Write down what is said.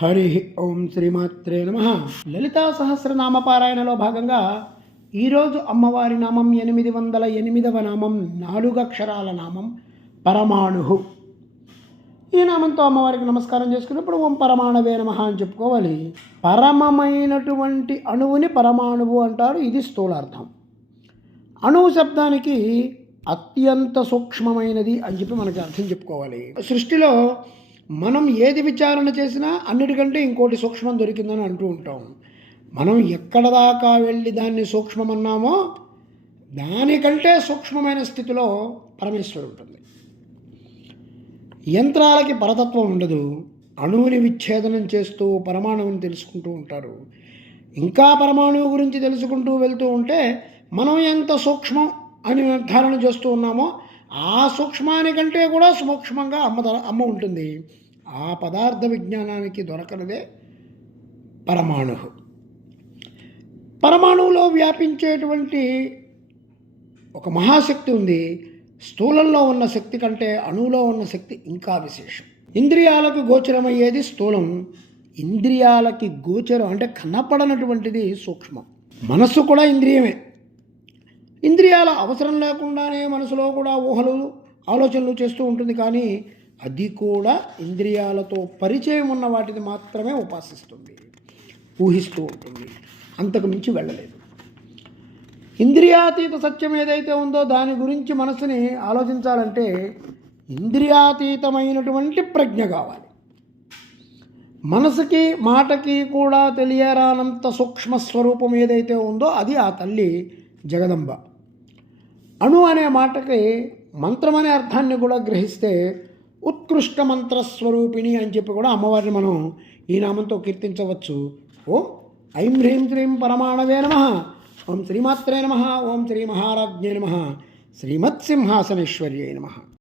హరి ఓం శ్రీమాత్రే నమ. లలితా సహస్రనామ పారాయణలో భాగంగా ఈరోజు అమ్మవారి నామం ఎనిమిది వందల ఎనిమిదవ నామం నాలుగు అక్షరాల నామం పరమాణు ఈ నామంతో అమ్మవారికి నమస్కారం చేసుకున్నప్పుడు ఓం పరమాణవే నమ అని చెప్పుకోవాలి. పరమమైనటువంటి అణువుని పరమాణువు అంటారు ఇది స్థూలార్థం. అణువు శబ్దానికి అత్యంత సూక్ష్మమైనది అని చెప్పి మనకి అర్థం చెప్పుకోవాలి. సృష్టిలో మనం ఏది విచారణ చేసినా అన్నిటికంటే ఇంకోటి సూక్ష్మం దొరికిందని అంటూ ఉంటాం. మనం ఎక్కడ దాకా వెళ్ళి దాన్ని సూక్ష్మమన్నామో దానికంటే సూక్ష్మమైన స్థితిలో పరమేశ్వరుడు ఉంటుంది. యంత్రాలకి పరతత్వం ఉండదు. అణువుని విచ్ఛేదనం చేస్తూ పరమాణువుని తెలుసుకుంటూ ఉంటారు. ఇంకా పరమాణువు గురించి తెలుసుకుంటూ వెళ్తూ ఉంటే మనం ఎంత సూక్ష్మం అని నిర్ధారణ చేస్తూ ఉన్నామో ఆ సూక్ష్మానికంటే కూడా సూక్ష్మంగా అమ్మ అమ్మ ఉంటుంది. ఆ పదార్థ విజ్ఞానానికి దొరకనదే పరమాణు పరమాణువులో వ్యాపించేటువంటి ఒక మహాశక్తి ఉంది. స్థూలంలో ఉన్న శక్తి కంటే అణువులో ఉన్న శక్తి ఇంకా విశేషం. ఇంద్రియాలకు గోచరమయ్యేది స్థూలం. ఇంద్రియాలకి గోచరం అంటే కనపడనటువంటిది సూక్ష్మం. మనస్సు కూడా ఇంద్రియమే. ఇంద్రియాల అవసరం లేకుండానే మనసులో కూడా ఊహలు ఆలోచనలు చేస్తూ ఉంటుంది. కానీ అది కూడా ఇంద్రియాలతో పరిచయం ఉన్న వాటిని మాత్రమే ఉపాసిస్తుంది. ఊహిస్తూ ఉంటుంది. అంతకు మించి వెళ్ళలేదు. ఇంద్రియాతీత సత్యం ఏదైతే ఉందో దాని గురించి మనసుని ఆలోచించాలంటే ఇంద్రియాతీతమైనటువంటి ప్రజ్ఞ కావాలి. మనసుకి మాటకి కూడా తెలియరానంత సూక్ష్మ స్వరూపం ఏదైతే ఉందో అది ఆ తల్లి జగదంబ. అణు అనే మాటకి మంత్రం అనే అర్థాన్ని కూడా గ్రహిస్తే ఉత్కృష్ట మంత్రస్వరూపిణి అని చెప్పి కూడా అమ్మవారిని మనం ఈ నామంతో కీర్తించవచ్చు. ఓం ఐం హ్రీం శ్రీం పరమాణవే నమ. ఓం శ్రీమాత్రే నమ. ఓం శ్రీ మహారాజ్ఞే నమ. శ్రీమత్సింహాసనేశ్వర్యే నమ.